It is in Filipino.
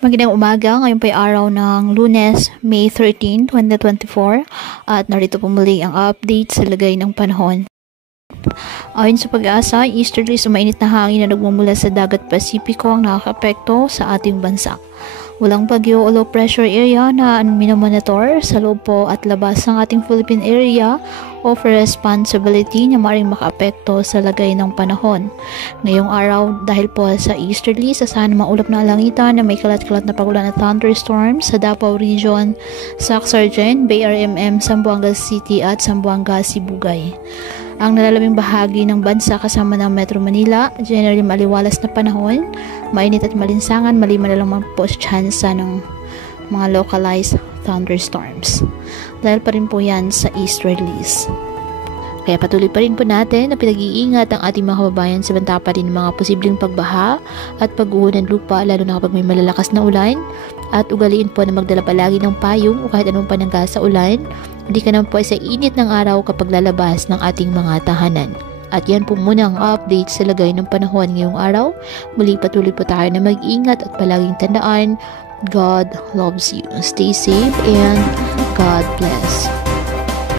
Magandang umaga, ngayon po ay araw ng Lunes, May 13, 2024 at narito po muli ang update sa lagay ng panahon. Ayon sa Pag-asa, easterly sumainit na hangin na nagmumula sa dagat Pasipiko ang nakakaapekto sa ating bansa. Walang bagyo o low pressure area na minomonitor sa loob po at labas ng ating Philippine area o for responsibility na maaaring makaapekto sa lagay ng panahon. Ngayong araw, dahil po sa easterly, sasahan maulap na alangitan na may kalat-kalat na pagulan at thunderstorms sa Davao Region, Sac-Sargent, BRMM, Zamboanga City at Zamboanga, Sibugay. Ang nalalaming bahagi ng bansa kasama ng Metro Manila, generally maliwalas na panahon, mainit at malinsangan, maliban na lang po sa tsansa ng mga localized thunderstorms. Dahil pa rin po yan sa easterlies. Kaya patuloy pa rin po natin na pinag-iingat ang ating mga kababayan sa banta pa rin ng mga posibleng pagbaha at pag-uho ng lupa lalo na kapag may malalakas na ulan, at ugaliin po na magdala palagi ng payong o kahit anong panangga sa ulan. Hindi ka naman po sa init ng araw kapag lalabas ng ating mga tahanan. At yan po muna ang update sa lagay ng panahon ngayong araw. Muli patuloy po tayo na mag-ingat at palaging tandaan, God loves you. Stay safe and God bless.